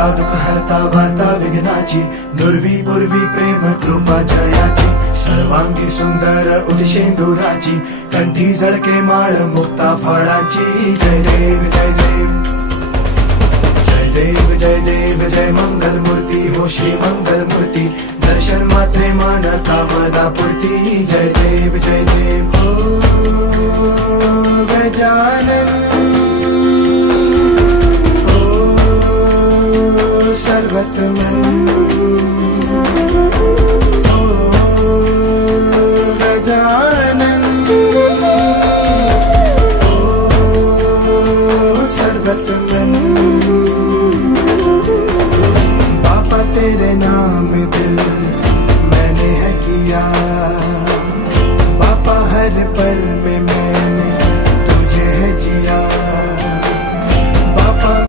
हरता दुःख हरता वार्ता विघ्नाची, दुर्वी पूर्वी प्रेम कृपा जयाची, सर्वांगी सुंदर उदिशेंदुराची, कंठी झळके माळ मुक्ता फळाची. जय देव जय देव जय देव जय देव जय मंगल मूर्ती हो श्री मंगल मूर्ती, दर्शन मात्रे मन कामना पूर्ती. जय देव जय देव हो गजानन हो सर्वतमन.